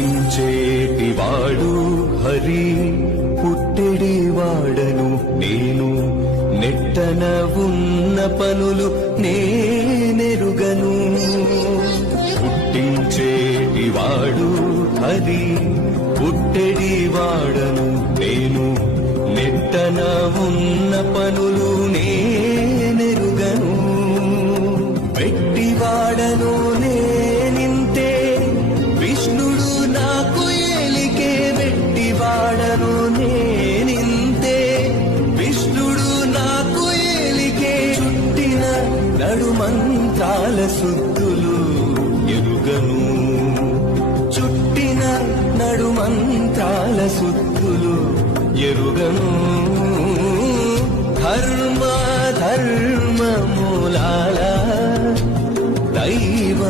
పుట్టించేటివాడు హరి పుట్టిడి వాడను నేను. నెట్టన ఉన్న పనులు నేనెరుగను. పుట్టించేటివాడు హరి పుట్టెడి వాడను నేను. నెట్టన ఉన్న పనులు నేనింతే విష్ణుడు నాకు ఏలికే. చుట్టిన నడుమంత్రాల శుద్ధులు ఎరుగను. చుట్టిన నడుమంత్రాల శుద్ధులు ఎరుగను. ధర్మ ధర్మ మూలాల దైవ